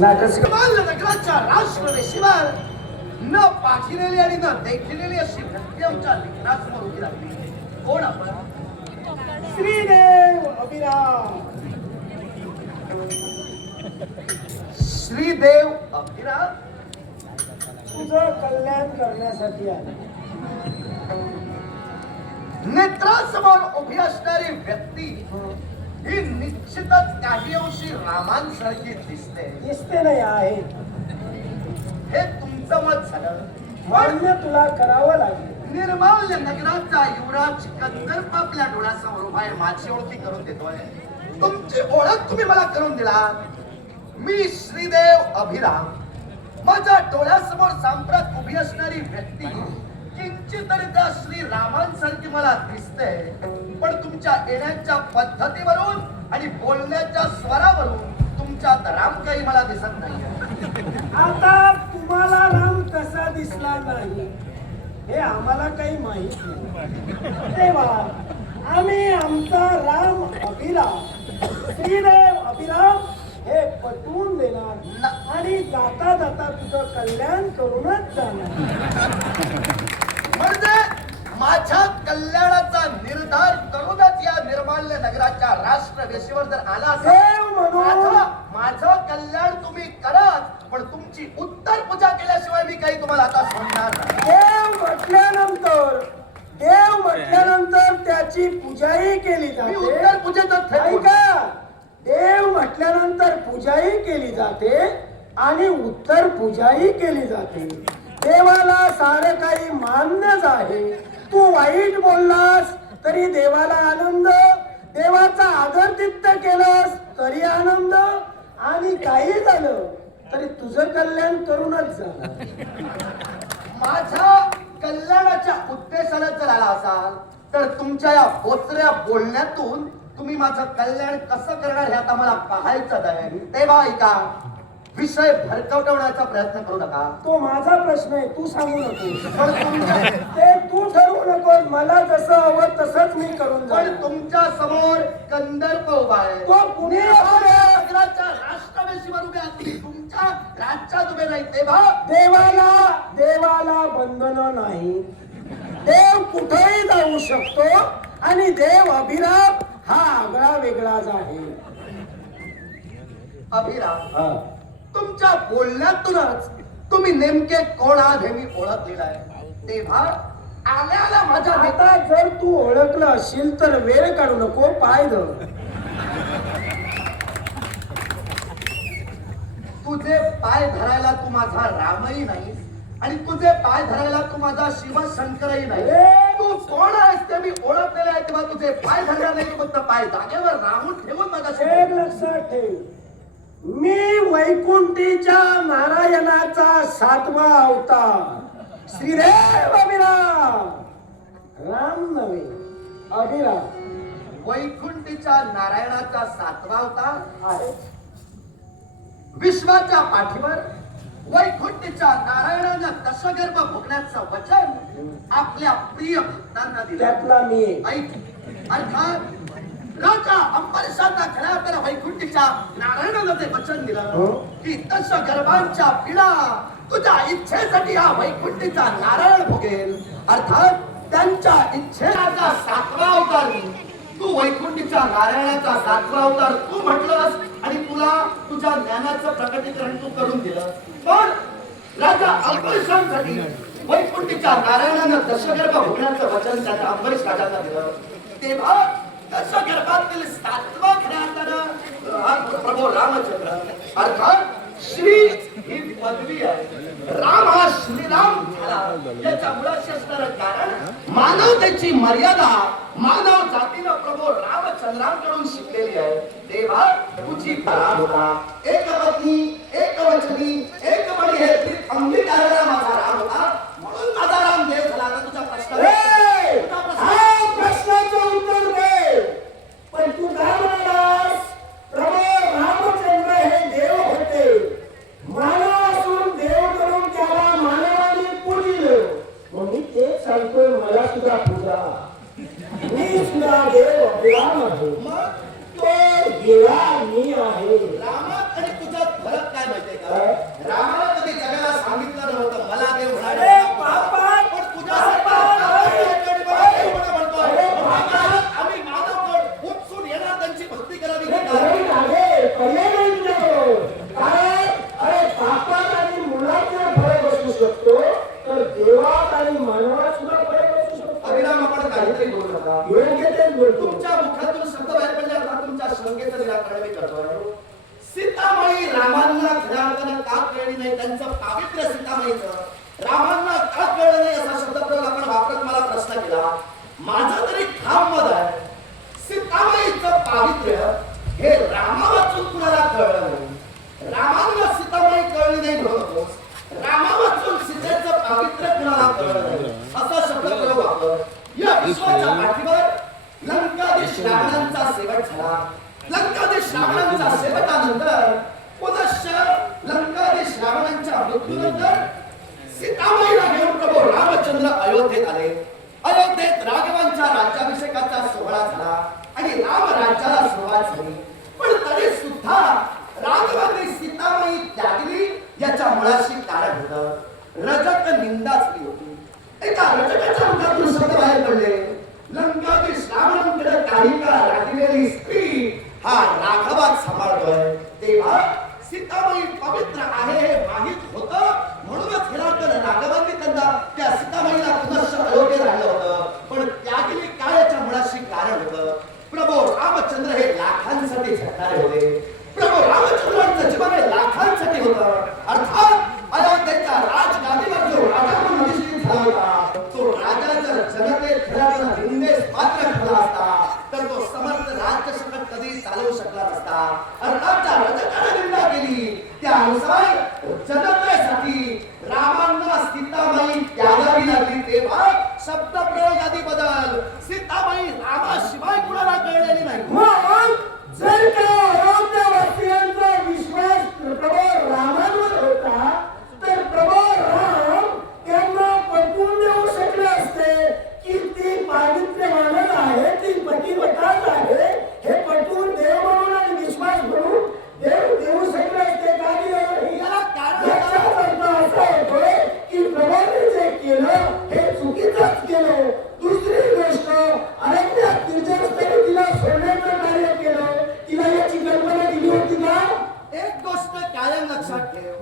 नगराच्या राष्ट्रवेशीवर न पाठिलेली आणि न देखिलेली अशी व्यक्ती आमच्या लेखनासमोर उभी राहिली. कोण आपण? श्रीदेव अभिराम. श्रीदेव अभिराम तुझं कल्याण करण्यासाठी आले. नेत्रासमोर उभी असणारी व्यक्ती ही निश्चितच काही अंशी रामांसारखी दिसते नाही आहे. हे तुमचं मत झालं. मान्य तुला करावं लागेल. निर्माल्य नगराचा युवराज कंदर्प आपल्या डोळ्यासमोर उभा आहे. माझी ओळखी करून देतोय. तुमची ओळख तुम्ही मला करून दिला. मी श्रीदेव अभिराम. माझ्या डोळ्यासमोर सांप्रत उभी असणारी व्यक्ती किंचित तरी त्या श्री रामांसारखी मला दिसते. पण तुमच्या येण्याच्या पद्धतीवरून आणि बोलण्याच्या स्वरावरून तुमच्यात राम काही मला दिसत नाही. आता तुम्हाला राम कसा दिसला नाही हे आम्हाला काही माहित नाही. तेव्हा आम्ही आमचा राम अभिराम श्रीदेव अभिराम हे पटवून देणार आणि जाता जाता तुझं कल्याण करूनच जाणार. म्हणजे माझ्या कल्याणाचा निर्धार करूनच या निर्माल्य नगराच्या राष्ट्रवेशीवर जर आला असेल, माझं कल्याण तुम्ही कराच, पण तुमची उत्तर पूजा केल्याशिवाय मी काही तुम्हाला आता सांगणार नाही. देव म्हटल्यानंतर त्याची पूजाही केली जाते. उत्तर पूजेचं ऐका, देव म्हटल्यानंतर पूजाही केली जाते आणि उत्तर पूजाही केली जाते. देवाला सारं काही मान्यच आहे. तू वाईट बोललास तरी देवाला आनंद, देवाचा आदरातिथ्य केलास तरी आनंद, आणि काही झालं तरी तुझं कल्याण करूनच जाणार. माझ्या कल्याणाच्या उद्देशाने जर आला असाल तर तुमच्या या बोचऱ्या बोलण्यातून तुम्ही माझं कल्याण कसं करणार हे आता मला पाहायचं आहे. तेव्हा ऐका, विषय भरकवण्याचा प्रयत्न करू नका. तो माझा प्रश्न आहे, तू सांगू नको. ते तू ठरवू नकोस. मला जसं हवं तसंच मी करून पण तुमच्या समोर कंदर्प उभा आहे. तो कुणी नगराच्या राष्ट्रवेशीवर उभे आहे. तुमच्या राज्यात उभे नाही. तेव्हा देवाला बंधन नाही. देव कुठेही जाऊ शकतो आणि देव अभिराम हा आगळा वेगळाच आहे. अभिराम, तुमच्या बोलण्यातूनच तुम्ही नेमके कोण आहात हे मी ओळखलेलं आहे. तेव्हा आल्याला माझ्या आता जर तू ओळखलं असशील तर वेळ काढू नको, पाय धर. तुझे पाय धरायला तू माझा रामही नाही आणि तुझे पाय धरायला तू माझा शिवशंकरही नाही. तू कोण आहेस ते मी ओळखलेलं आहे. तेव्हा तुझे पाय धरला नाही, फक्त पाय जागेवर राहून ठेवून माझा. एक लक्षात ठेव, मी वैकुंठीच्या नारायणाचा 7वा अवतार श्रीदेव अभिराम. राम नव्हे, अभिराम. वैकुंठीच्या नारायणाचा 7वा अवतार आहे. विश्वाच्या पाठीवर वैकुंठीच्या नारायणानं दशगर्भ भोगण्याचं वचन आपल्या प्रिय भक्तांना दिलं. त्यातला मी अर्थात राजा अंबरीशांना खऱ्या आपल्याला वैकुंठीच्या नारायणानं ते वचन दिलं की दशगर्भांच्या पिढा तुझ्या इच्छेसाठी हा वैकुंठीचा नारायण भोगेल. अर्थात त्यांच्या इच्छेचा 7वा अवतार तू वैकुंठीच्या नारायणाचा 7वा अवतार तू म्हटलंस आणि तुला तुझ्या ज्ञानाचं प्रकटीकरण तू करून दिलं. पण राजा अंबरीशांसाठी वैकुंठीच्या नारायणानं दशगर्भ भोगण्याचं वचन त्याच्या अंबरीश राजांना दिलं. तेव्हा दशगर्भातील 7वा खऱ्या अर्थानं प्रभू रामचंद्र. अर्थात श्री ही पदवी आहे. राम हा श्रीराम झाला याच्या मुळाशी असणारं कारण मानवतेची मर्यादा मानव जातीनं प्रभू रामचंद्रांकडून शिकलेली आहे. तेव्हा तुझी होता एक पत्नी एक वचनी एक मणी हे अंगीकारणारा माझा राम होता, म्हणून माझा राम देव झाला. आता तुझा प्रश्न प्रश्नाचं उत्तर दे. पण तू काय म्हणालास? प्रभू रामचंद्र हे देव होते. मानव असून देव करून त्याला मानवाने पूजिलं. मग मी तेच सांगतोय, मला सुद्धा पूजा. मी सुद्धा देव अभिराम आहे. तो देवा मी आहे. रामात आणि तुझ्यात फरक काय माहिती? रामाला कधी जगाला सांगितलं नव्हतं मला देव म्हणाले. अरे बाबा, पण तुझ्यासारखा म्हणतोय आम्ही मानवगड उपसून येणार त्यांची भक्ती करावी की काय? पर्याय नाही तुझ्याकडे. कारण अरे बापात आणि मुलाचा फरक असू शकतो तर देवात आणि मानवात सुद्धा फरक असू शकतो. अभिराम आपण काहीतरी बोलू नका. योग्य तेच बोलतो. तुमच्या मुखातून शब्द बाहेर पडले आता तुमच्या शंकेचं निराकरण मी करतोय. सीतामाई रामांना खऱ्या अर्थानं का कळली नाही त्यांचं पावित्र्य सीतामाईचं रामांना का कळलं नाही असा शब्दप्रयोग आपण वापरत मला प्रश्न केला. माझं तरी ठाम मत आहे सीतामाईचं पावित्र्य हे रामा वाचून कुणाला कळलं नाही. रामांना सीतामाई कळली नाही म्हणतो रामा वाचून सीतेचं पावित्र्य कुणाला कळलं नाही असा शब्दप्रयोग वापर. या विश्वाच्या पाठीवर लंकाधीश रावणांचा सेवक झाला. लंकाधीश रावणांचा सेवकानंतर पुनश्च लंकाधीश रावणांच्या मृत्यूनंतर सीतामाईला घेऊन प्रभू रामचंद्र अयोध्येत आले. अयोध्येत राघवांच्या राज्याभिषेकाचा सोहळा झाला आणि राम राज्याला सुरुवात झाली. पण तरी सुद्धा राघवांनी सीतामाई त्यागली याच्या मुळाशी कारण होतं. रजक निंदा झाली होती. एका रजकाच्या मुखातून शब्द बाहेर पडले. लंकाधीश रावणांकडे काही काळ राहिलेली स्त्री हा राघवात सांभाळतोय तेव्हा सीतामाई पवित्र आहे हे माहित होतं म्हणूनच हिराटन राघवांनी त्यांना त्या सीतामाईला पुनश्च अयोध्येत राहिलं होतं. पण त्यागली काय याच्या मुळाशी कारण होतं. प्रभू रामचंद्र हे लाखांसाठी झटणारे होते. प्रभू रामचंद्रांचं जीवन हे लाखांसाठी होतं. अर्थात अयोध्येच्या राजगादीवर जो राजा म्हणून अधिष्ठित झाला होता तो राजा जर जनतेत खऱ्या निंदेस पात्र ठरला असता तर तो समर्थ राज्यसकट कधी चालवू शकला नसता. अर्थात ज्या रजकाने निंदा केली त्यानुसार जनतेसाठी रामांना सीतामाई त्यागावी लागली तेव्हा शब्दप्रयोग आदी बदल सीतामाई रामाशिवाय कुणाला कळलेली नाही. मग जर का अयोध्यावासियांचा विश्वास प्रभू रामांवर होता तर प्रभू राम त्यांना पटवून देऊ शकले असते की ती पावित्र्यवानच आहे ती पतिव्रताच आहे हे पटवून देव म्हणून आणि विश्वास म्हणून देव देऊ शकले असते. का याला कारण याचा अर्थ असा होतोय की प्रभूने जे केलं हे चुकीचंच केलं. दुसरी गोष्ट अरण्यात निर्जनस्थळी तिला सोडण्याचं कार्य केलं. तिला याची कल्पना दिली होती का? एक गोष्ट कायम लक्षात ठेव.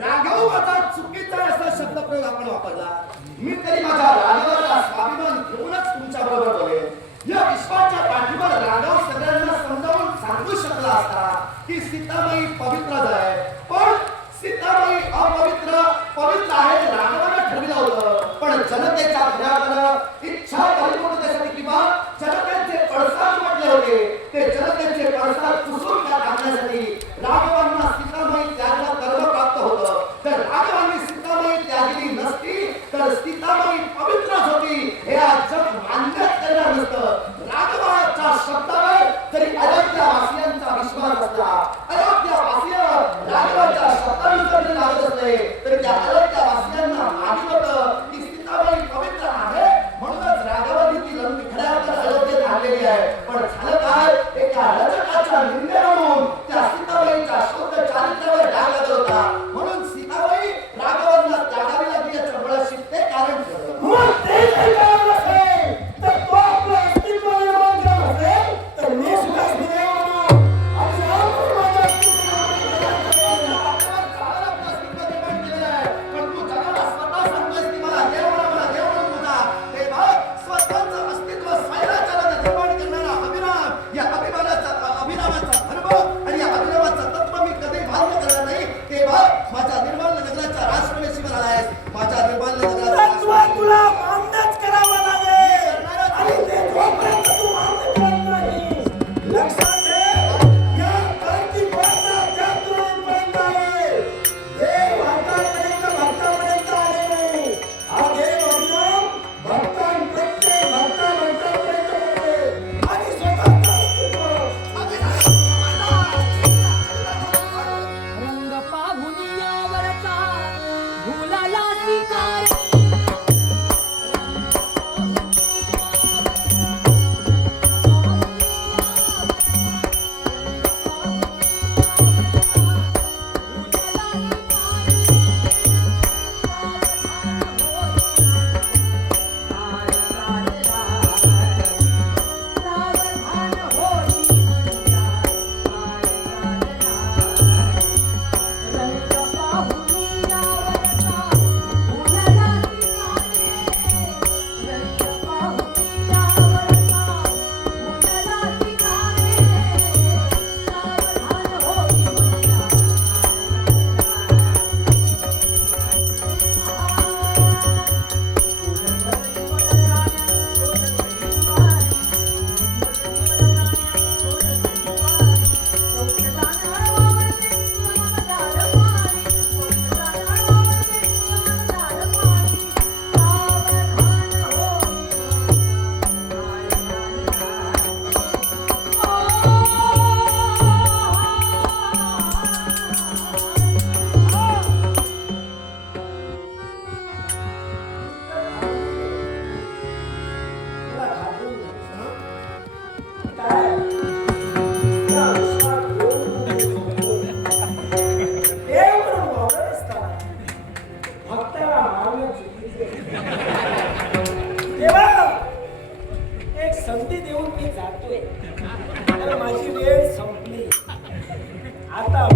राघव माझा चुकीचा असा शब्दप्रयोग आपण वापरला. मी तरी माझ्या राघवाचा स्वाभिमान घेऊनच तुमच्या बरोबर बोलेन. या विश्वाच्या पाठीवर राघव सगळ्यांना समजावून सांगू शकला असता की सीतामाई पवित्रच आहे. पण सीतामाई अपवित्र पवित्र आहे राघवाने ठरविलं होतं. पण जनतेच्या भल्याकडे इच्छा परिपूर्णतेसाठी किंवा जनतेचे पडसाद म्हटले होते ते जनतेचे पडसाद पुसून टाकण्यासाठी राघवांना सीतामाई त्याला कर्म प्राप्त होतं. तर राघवांनी सीतामाई त्यागली नसती तर सीतामाई पवित्रच होती हे आज जग मान्य करणार नसतं. राघवाच्या शब्दावर तरी अयोध्यावासियांचा विश्वास असला अयोध्यावासीय राघवाच्या शब्दानुसार जरी लागत असले तरी त्या अयोध्यावासियांना माहित होतं की सीतामाई पवित्र आहे म्हणूनच राघवांनी ती खऱ्या अर्थाने अयोध्येत आणलेली आहे. पण झालं काय एका रजकाच्या निंदेवरून त्या सीता संधी देऊन मी जातोय तर माझी वेळ संपली. आता